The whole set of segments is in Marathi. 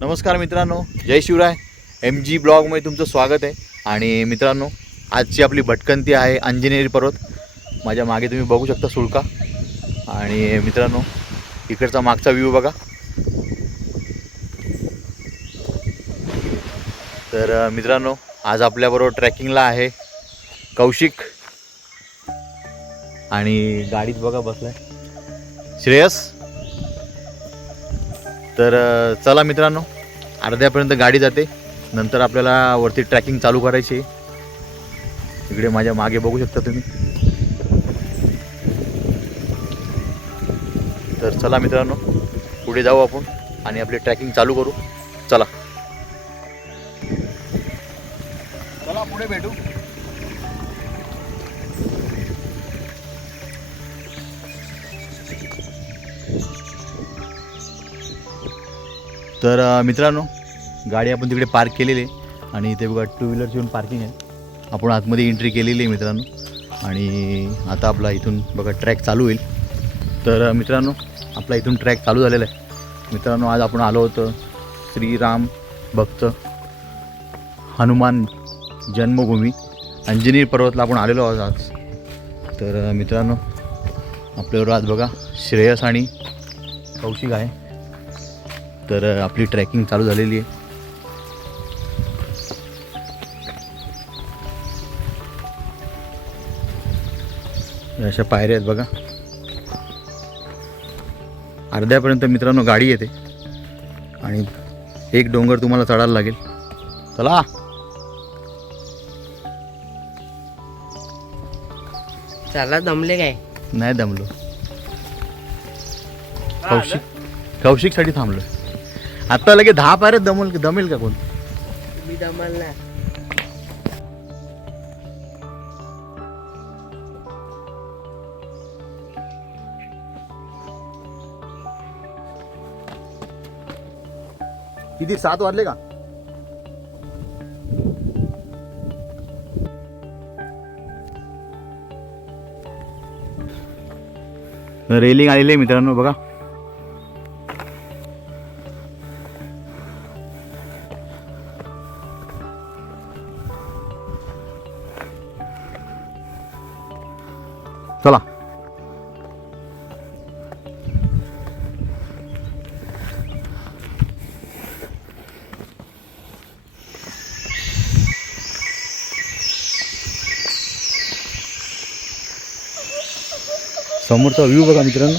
नमस्कार मित्रांनो जय शिवराय. एम जी ब्लॉगमध्ये तुमचं स्वागत आहे. आणि मित्रांनो आजची आपली भटकंती आहे अंजनेरी पर्वत. माझ्या मागे तुम्ही बघू शकता सुळका. आणि मित्रांनो इकडचा मागचा व्ह्यू बघा. तर मित्रांनो आज आपल्याबरोबर ट्रॅकिंगला आहे कौशिक. आणि गाडीत बघा बसलाय. श्रेयस. तर चला मित्रांनो अर्ध्यापर्यंत गाडी जाते. नंतर आपल्याला वरती ट्रॅकिंग चालू करायची. आहे. इकडे माझ्या मागे बघू शकता तुम्ही. तर चला मित्रांनो पुढे जाऊ आपण आणि आपली ट्रॅकिंग चालू करू. चला. चला पुढे भेटू. तर मित्रांनो गाडी आपण तिकडे पार्क केलेली आहे. आणि इथे बघा टू व्हीलरची पण पार्किंग आहे. आपण आतमध्ये एंट्री केलेली आहे मित्रांनो. आणि आता आपला इथून बघा ट्रॅक चालू होईल. तर मित्रांनो आपला इथून ट्रॅक चालू झालेला आहे. मित्रांनो आज आपण आलो होतो श्रीराम भक्त हनुमान जन्मभूमी अंजनेर पर्वतला आपण आलेलो आहोत आज. तर मित्रांनो आपल्याबरोबर आज बघा श्रेयस आणि कौशिक आहे. तर आपली ट्रॅकिंग चालू झालेली आहे. अशा पायऱ्या आहेत बघा. अर्ध्यापर्यंत मित्रांनो गाडी येते. आणि एक डोंगर तुम्हाला चढायला लागेल. चला. चला दमले काय? नाही दमलो. कौशिक कौशिकसाठी थांबलो आता लगे दहा पायऱ्यात दमल दमेल का कोण? मी दमल ना किती? सात वाजले का? रेलिंग आलेली आहे मित्रांनो बघा. समोरचा व्ह्यू बघा मित्रांनो.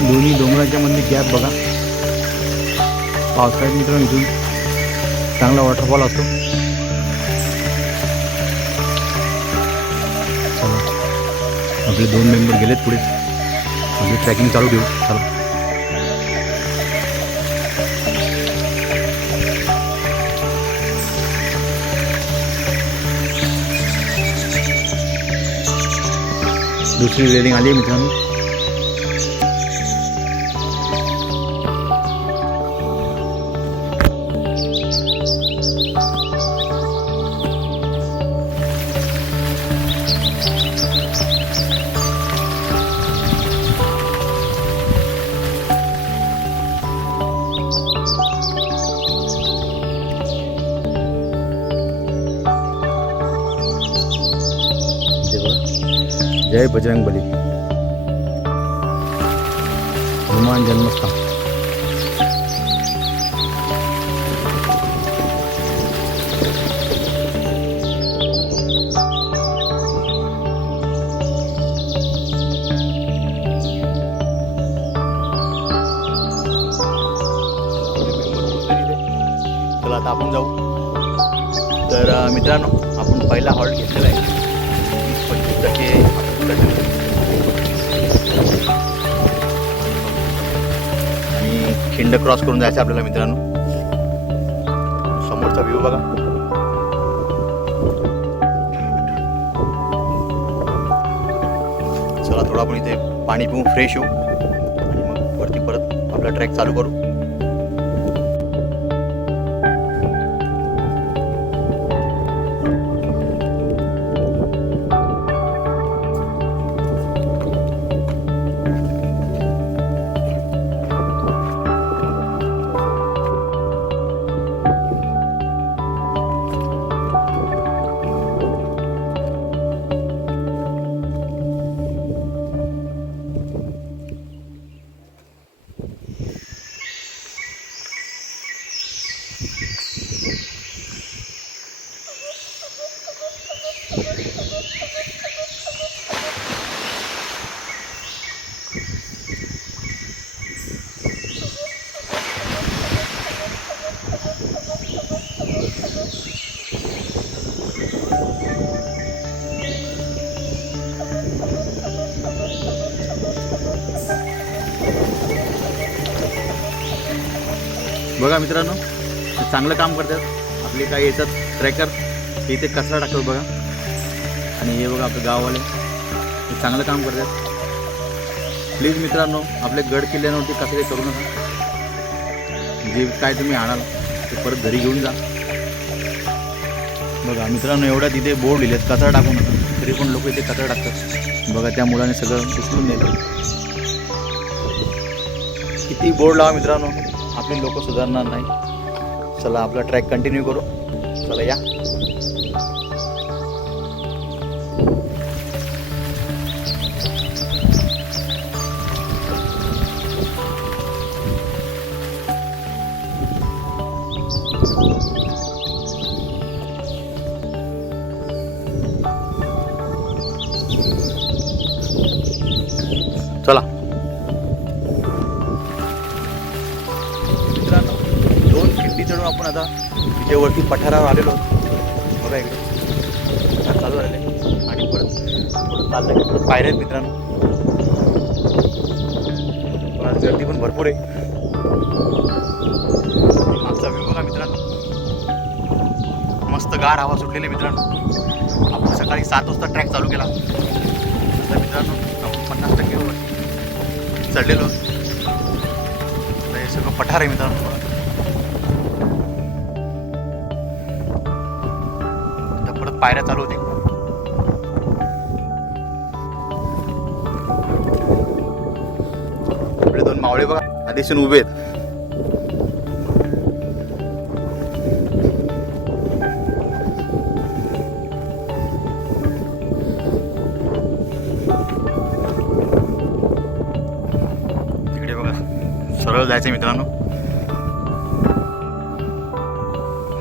दोन्ही डोंगराच्या मध्ये गॅप बघा. पावसाळ्यात मित्रांनो इथून चांगला वॉटरफॉल असतो. आपले दोन मेंबर गेलेत पुढे. आपली ट्रॅकिंग चालू ठेवू. चला. दुसरी रेलिंग आली आहे मित्रांनो. जय बजरंग बली. हनुमान जन्मस्थान. चला आता आपण जाऊ. तर मित्रांनो आपण पहिला हॉल्ट घेतलेला आहे. खिंड क्रॉस करून जायचं आपल्याला मित्रांनो. समोरचा व्ह्यू बघा. चला चला थोडं आपण इथे पाणी पिऊन फ्रेश होऊ. आणि मग वरती परत आपला ट्रॅक चालू करू. बघा मित्रांनो ते चांगलं काम करतात. आपले काही येतात ट्रॅकर इथे कचरा टाकतात बघा. आणि हे बघा आपलं गाववाले ते चांगलं काम करतात. प्लीज मित्रांनो आपले गड किल्ल्यांवरती कसं काही करू नका. जे काय तुम्ही आणाल ते परत घरी घेऊन जा. बघा मित्रांनो एवढ्या तिथे बोर्ड लिहिलेत कचरा टाकू नका. तरी पण लोक इथे कचरा टाकतात. बघा त्या मुलाने सगळं उचलून नेलं किती बोर्ड लावा मित्रांनो. आपली लोक सुधारणार नाही. चला आपला ट्रॅक कंटिन्यू करू. चला या. पठारावर आलेलो बघा इकडे. चालू राहिले आणि परत पुढं चाललं की परत पायऱ्या आहेत मित्रांनो. गर्दी पण भरपूर आहे. मागचा व्ह्यू बघा मित्रांनो. मस्त गार हवा सुटलेली मित्रांनो. आपण सकाळी सात वाजता ट्रॅक चालू केला. आता मित्रांनो आपण पन्नास टक्के चढलेलो हे सगळं पठार आहे मित्रांनो. पायऱ्या चालू होते दोन मावळे बघा आधीसून उभे आहेत. तिकडे बघा सरळ जायचं मित्रांनो.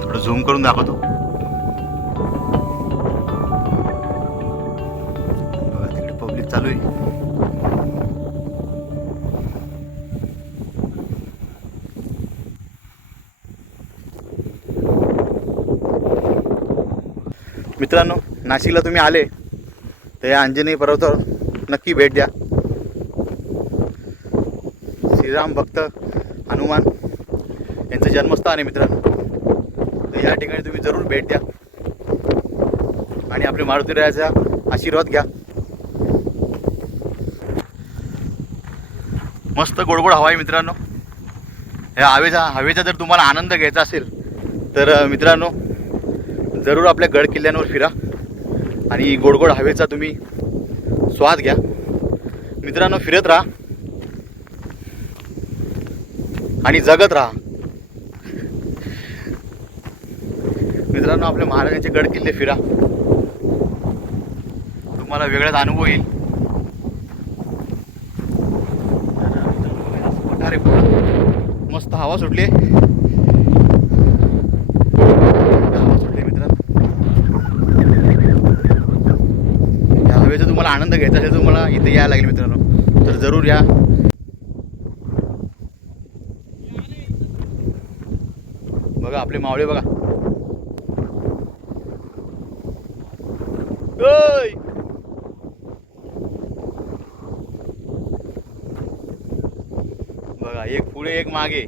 थोडं झूम करून दाखवतो. चालू आहे. मित्रांनो नाशिकला तुम्ही आले तर या अंजनी पर्वतावर नक्की भेट द्या. श्रीराम भक्त हनुमान यांचं जन्मस्थान आहे मित्रांनो. तर या ठिकाणी तुम्ही जरूर भेट द्या. आणि आपल्या मारुतीरायाचा आशीर्वाद घ्या. मस्त गोडगोड हवा आहे मित्रांनो. या हवेचा हवेचा जर तुम्हाला आनंद घ्यायचा असेल तर मित्रांनो जरूर आपल्या गड किल्ल्यांवर फिरा. आणि गोडगोड हवेचा तुम्ही स्वाद घ्या. मित्रांनो फिरत राहा. आणि जगत राहा. मित्रांनो आपल्या महाराजांचे गड किल्ले फिरा. तुम्हाला वेगळाच अनुभव येईल तर मित्रांनो, बघा, असं पठार आहे पूर्ण. मस्त हवा सुटली. हवा सुटली मित्रांनो. या हवेचा तुम्हाला आनंद घ्यायचा असेल तुम्हाला इथे यायला लागेल मित्रांनो. तर जरूर या. बघा आपले मावळे बघा. बघा एक पुढे एक मागे.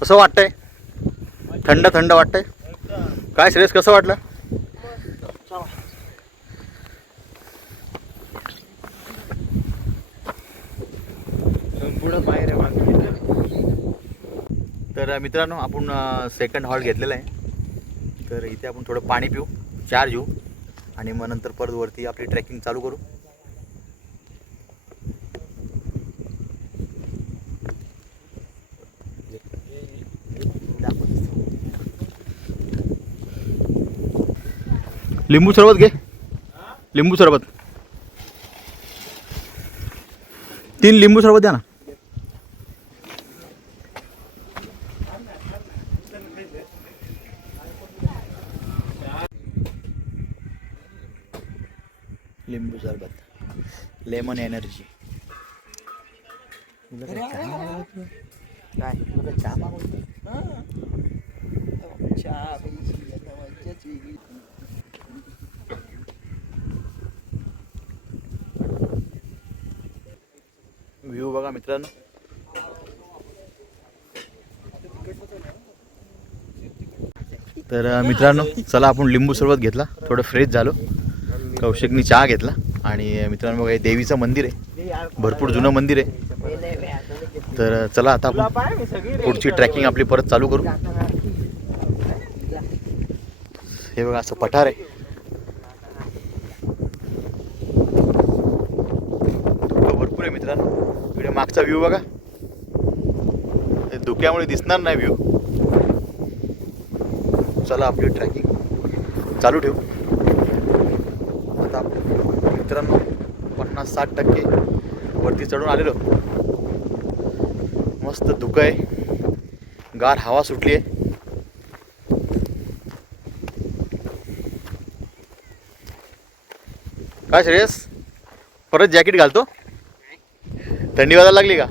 कसं वाटतंय? थंड थंड वाटतंय? काय श्रेयस कसं वाटलं? मित्रांनो आपण सेकंड हॉल घेतलेला आहे. तर इथे आपण थोडं पाणी पिऊ चार घेऊ आणि मग नंतर परत वरती आपली ट्रेकिंग चालू करू. लिंबू सरबत घे. लिंबू सरबत. तीन लिंबू सरबत द्या ना लिंबू लेमन एनर्जी काय तुला चहा मागवतो व्ह्यू बघा मित्रांनो. तर मित्रांनो चला आपण लिंबू सरबत घेतला. थोडं फ्रेश झालो. कौशिकनी चहा घेतला. आणि मित्रांनो बघा हे देवीचं मंदिर आहे. भरपूर जुनं मंदिर आहे. तर चला आता आपण पुढची ट्रॅकिंग आपली परत चालू करू. हे बघा असं पठार आहे. भरपूर आहे मित्रांनो. इकडे मागचा व्ह्यू बघा. धुक्यामुळे दिसणार नाही व्ह्यू चला आपली ट्रॅकिंग चालू ठेवू आता आपण मित्रांनो पन्नास साठ टक्के वरती चढून आलेलो. मस्त धुकं आहे. गार हवा सुटली आहे. काय श्रेयस? परत जॅकेट घालतो? थंडी वाजायला लागली का?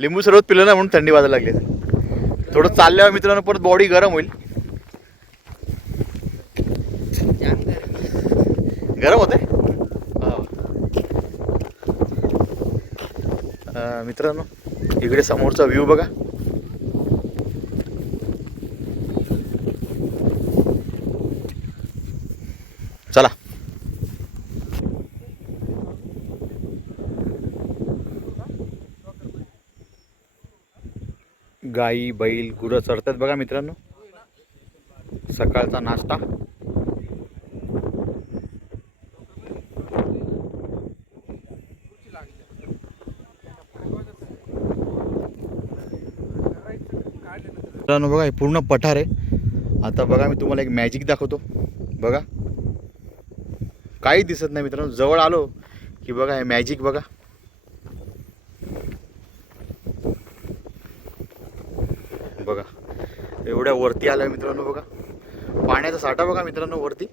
लिंबू सरबत पिलं ना म्हणून थंडी वाजायला लागली. थोडं चालल्यावर मित्रांनो परत बॉडी गरम होईल. गरम होते मित्रांनो इकडे समोरचा व्ह्यू बघा. चला. गाई बैल गुरं चढतात बघा मित्रांनो. सकाळचा नाश्ता. मित्रांनो बघा हे पूर्ण पठार आहे. आता बघा मी तुम्हाला एक मॅजिक दाखवतो. बघा. काही दिसत नाही मित्रांनो जवळ आलो की बघा हे मॅजिक बघा. बघा. एवढ्या वरती आलं मित्रांनो बघा. पाण्याचा साठा बघा मित्रांनो वरती.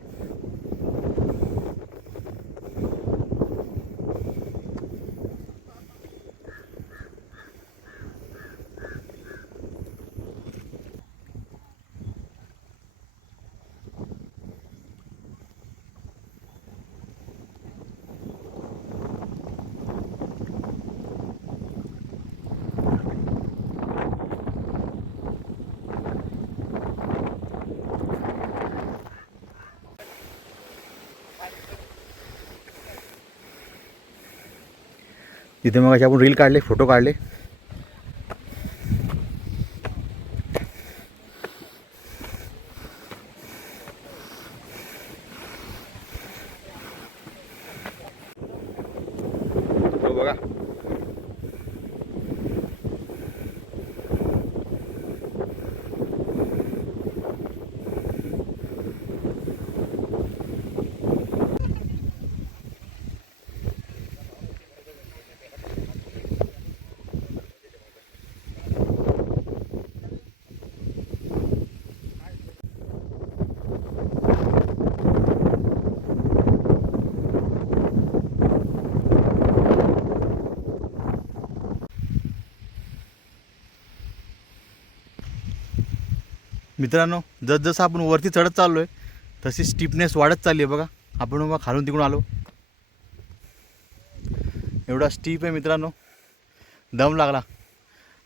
तिथे मग आपण रील काढले फोटो काढले हो बघा मित्रांनो जसजसं आपण वरती चढत चाललो आहे तशी स्टिफनेस वाढत चालली आहे बघा. आपण बघा खालून तिकडून आलो. एवढा स्टीप आहे मित्रांनो. दम लागला.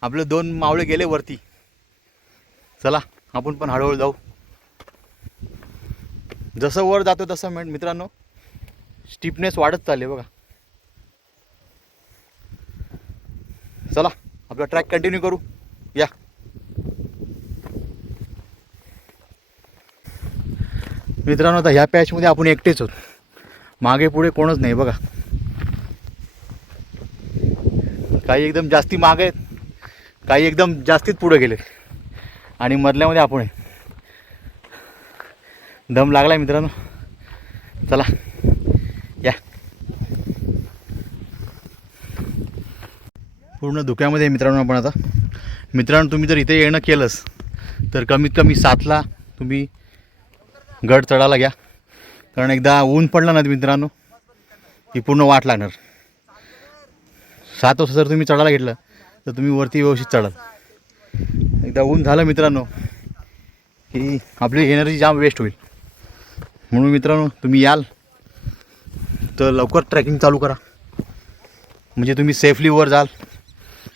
आपले दोन मावळे गेले वरती. चला आपण पण हळूहळू जाऊ. जसं वर जातो तसं मिळ- मित्रांनो स्टिफनेस वाढत चालले बघा. चला आपला ट्रॅक कंटिन्यू करू. या. मित्रांनो आता ह्या पॅचमध्ये आपण एकटेच आहोत. मागे पुढे कोणच नाही बघा. काही एकदम जास्ती मागे आहेत काही एकदम जास्तीच पुढे गेले. आणि मधल्यामध्ये आपण आहे. दम लागला आहे मित्रांनो. चला. या. पूर्ण धुक्यामध्ये मित्रांनो आपण आता. मित्रांनो तुम्ही जर इथे येणं केलंच तर कमीत कमी सातला तुम्ही गड चढायला घ्या. कारण एकदा ऊन पडलं ना मित्रांनो की पूर्ण वाट लागणार. सात वाजता जर तुम्ही चढायला घेतलं तर तुम्ही वरती व्यवस्थित चढाल. एकदा ऊन झालं मित्रांनो की आपली एनर्जी जाम वेस्ट होईल. म्हणून मित्रांनो तुम्ही याल तर लवकर ट्रॅकिंग चालू करा. म्हणजे तुम्ही सेफली वर जाल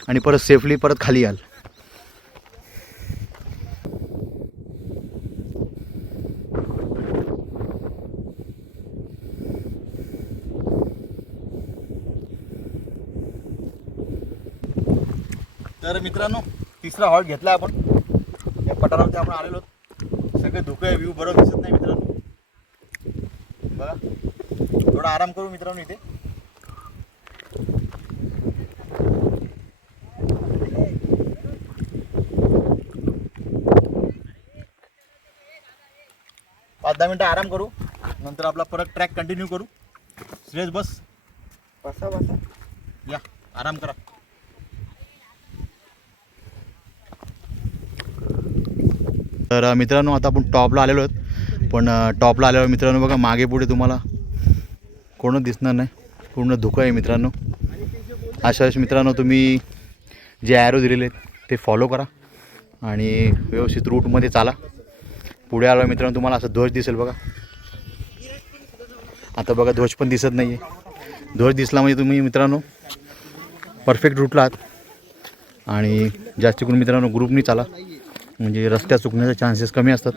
आणि परत सेफली परत खाली याल. तिसरा हॉल्ट घेतला आपण. या पठारावरती आपण आलेलो. सगळे धुकं आहे व्ह्यू बरोबर दिसत नाही मित्रांनो. बघा. थोडा आराम करू मित्रांनो इथे. पाच दहा मिनटं आराम करू. नंतर आपला परत ट्रॅक कंटिन्यू करू. श्रेयस बस. बसा बसा. या. आराम करा. तर मित्रांनो आता आपण टॉपला आलेलो आहेत. पण टॉपला आल्यावर मित्रांनो बघा मागे पुढे तुम्हाला कोणच दिसणार नाही. पूर्ण धुकं आहे मित्रांनो. अशा मित्रांनो तुम्ही जे ॲरो दिलेले आहेत ते फॉलो करा आणि व्यवस्थित रूटमध्ये चाला. पुढे आल्यावर मित्रांनो तुम्हाला असं ध्वज दिसेल बघा. आता बघा ध्वज पण दिसत नाही आहे ध्वज दिसला म्हणजे तुम्ही मित्रांनो परफेक्ट रूटला आहात. आणि जास्त करून मित्रांनो ग्रुपनी चाला. म्हणजे रस्त्या चुकण्याचे चान्सेस कमी असतात.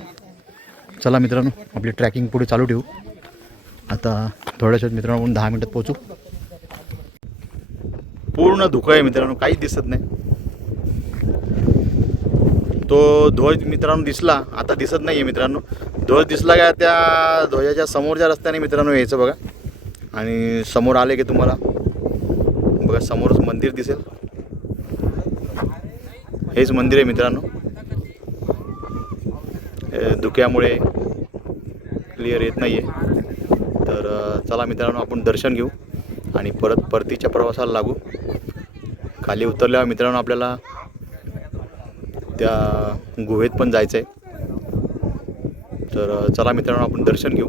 चला मित्रांनो आपली ट्रॅकिंग पुढे चालू ठेवू. आता थोड्याशात मित्रांनो आपण दहा मिनटात पोचू पूर्ण धुकं आहे मित्रांनो काहीच दिसत नाही. तो ध्वज मित्रांनो दिसला आता दिसत नाही आहे मित्रांनो. ध्वज दिसला का त्या ध्वजाच्या समोरच्या रस्त्याने मित्रांनो यायचं बघा. आणि समोर आले की तुम्हाला. बघा समोरच मंदिर दिसेल. हेच मंदिर आहे मित्रांनो. धुक्यामुळे क्लिअर येत नाही आहे तर चला मित्रांनो आपण दर्शन घेऊ आणि परत परतीच्या प्रवासाला लागू. खाली उतरल्यावर मित्रांनो आपल्याला त्या गुहेत पण जायचं आहे तर चला मित्रांनो आपण दर्शन घेऊ.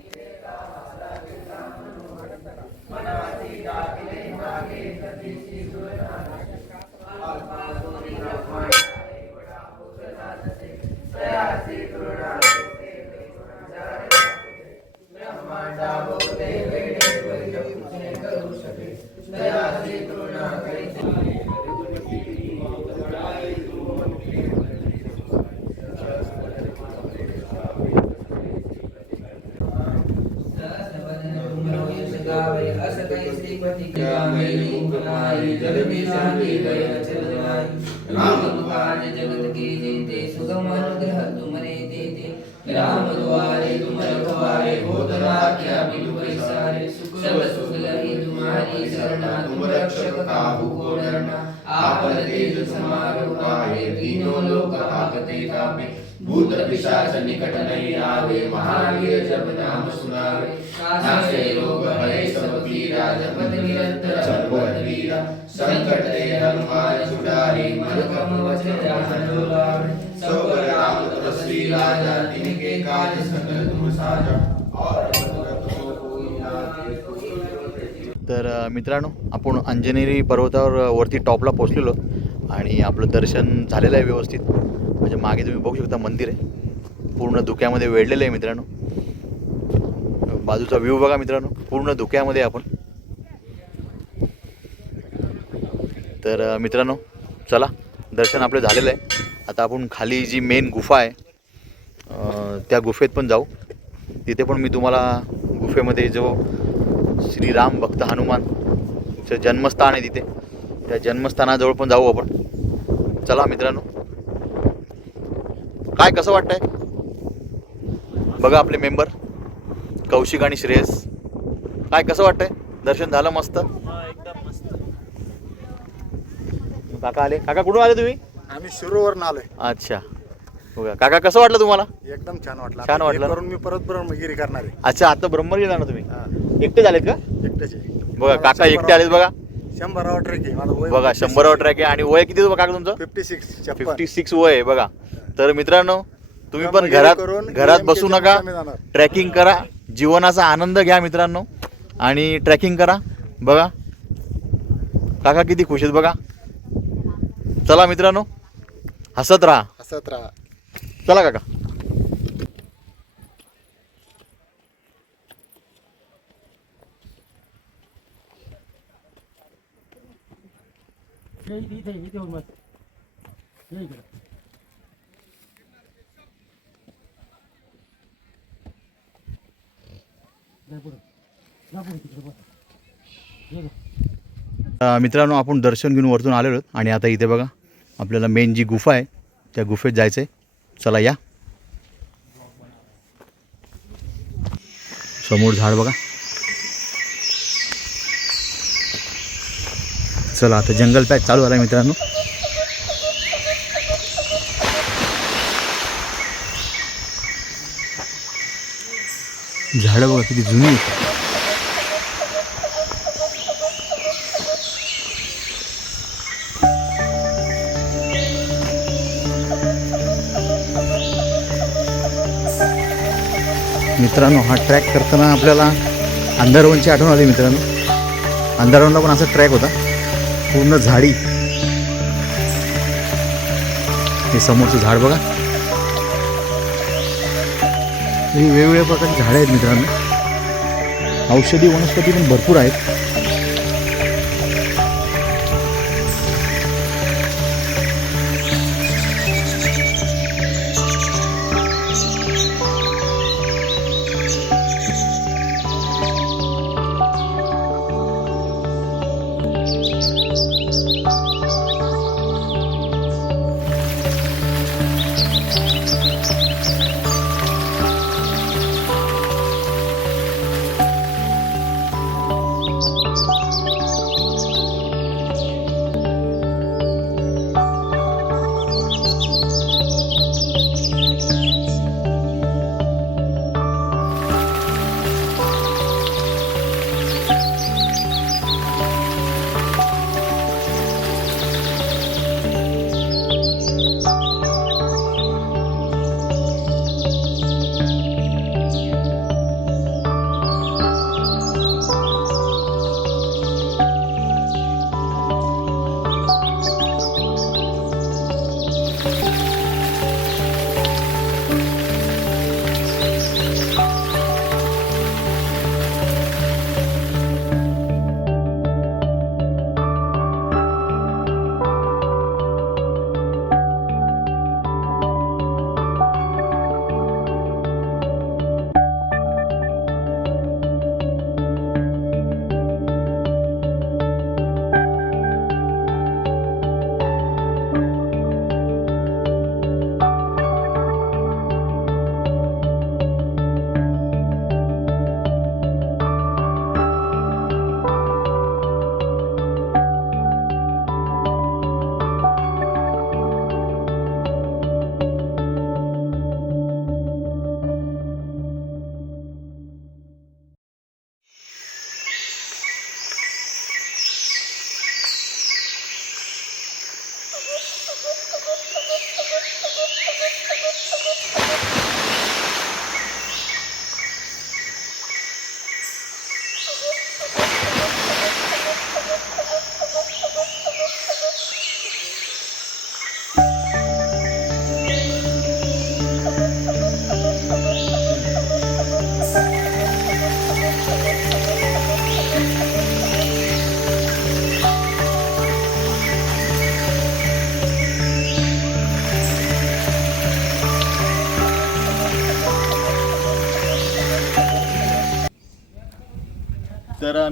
शरणा तुम रक्षक काहू को डरना आपन तेज समारो पाए तीनों लोक आपते कापे भूत पिशाच निकट नहीं आवे महावीर जब नाम सुनावे नासे रोग हरे सब पीरा जपत निरंतर हनुमत वीरा संकट ते हनुमान छुड़ारे मन कम वचन ध्यान डोलावे सब राम तपस्वी राजा तिनके काज सकल तुम साजा और तर मित्रांनो आपण अंजनेरी पर्वतावर वरती टॉपला पोचलेलो आणि आपलं दर्शन झालेलं आहे व्यवस्थित. म्हणजे मागे तुम्ही बघू शकता मंदिर आहे. पूर्ण धुक्यामध्ये वेढलेलं आहे मित्रांनो. बाजूचा व्ह्यू बघा मित्रांनो. पूर्ण धुक्यामध्ये आपण. तर मित्रांनो चला. दर्शन आपलं झालेलं आहे. आता आपण खाली जी मेन गुफा आहे त्या गुफेत पण जाऊ. तिथे पण मी तुम्हाला गुफेमध्ये जो श्रीराम भक्त हनुमानचं जन्मस्थान आहे तिथे. त्या जन्मस्थानाजवळ पण जाऊ आपण. चला मित्रांनो. काय कसं वाटतंय? बघा आपले मेंबर कौशिक आणि श्रेयस. काय कसं वाटतंय? दर्शन झालं मस्त? काका आले? काका कुठून आले तुम्ही? आम्ही शिरूरवरून आलोय. अच्छा. बघा. काका कसं वाटलं तुम्हाला? एकदम छान वाटलं. छान वाटलं? करून मी परत ब्रह्मगिरी करणार आहे. अच्छा आता ब्रह्मगिरी जाणार तुम्ही? एकटे झालेत का? एकटेच आहे. बघा काका एकटे आलेत बघा. शंभरावा ट्रेक आहे माझं वय बघा शंभरावर ट्रॅक आहे. आणि वय किती काका तुमचं? फिफ्टी सिक्स फिफ्टी सिक्स वय आहे बघा. तर मित्रांनो तुम्ही पण घरात घरात बसू नका. ट्रॅकिंग करा. जीवनाचा आनंद घ्या मित्रांनो. आणि ट्रॅकिंग करा. बघा. काका किती खुश आहेत बघा. चला मित्रांनो. हसत राहा. हसत राहा. चला काका. अ, मित्रांनो आपण दर्शन घेऊन वरतून आलेलो आणि आता इथे बघा आपल्याला मेन जी गुफा आहे त्या गुफेत जायचं आहे चला या. समोर झाड बघा. चला आता जंगल पॅक चालू झाला मित्रांनो. झाडं बघा किती जुनी मित्रांनो हा ट्रॅक करताना आपल्याला अंधारवनची आठवण आली मित्रांनो. अंधारवनला पण असा ट्रॅक होता. पूर्ण झाडी. हे समोरचं झाड बघा. ही वेगवेगळ्या प्रकारची झाडं आहेत मित्रांनो. औषधी वनस्पती पण भरपूर आहेत.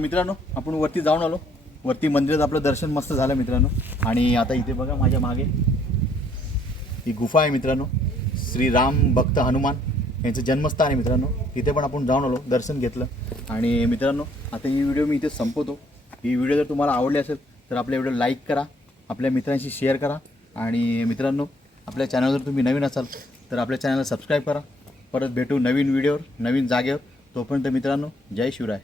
मित्रांनो आपण वरती जाऊन आलो. वरती मंदिरात आपलं दर्शन मस्त झालं मित्रांनो. आणि आता इथे बघा माझ्या मागे ही गुफा आहे मित्रांनो. श्री राम भक्त हनुमान यांचं जन्मस्थान आहे मित्रांनो. तिथे पण आपण जाऊन आलो दर्शन घेतलं. आणि मित्रांनो आता ही व्हिडिओ मी इथे संपवतो. ही व्हिडिओ जर तुम्हाला आवडली असेल तर आपल्या व्हिडिओ लाईक करा आपल्या मित्रांशी शेअर करा. आणि मित्रांनो आपल्या चॅनल जर तुम्ही नवीन असाल तर आपल्या चॅनलला सबस्क्राईब करा. परत भेटू नवीन व्हिडिओवर नवीन जागेवर. तोपर्यंत मित्रांनो जय शिवराय.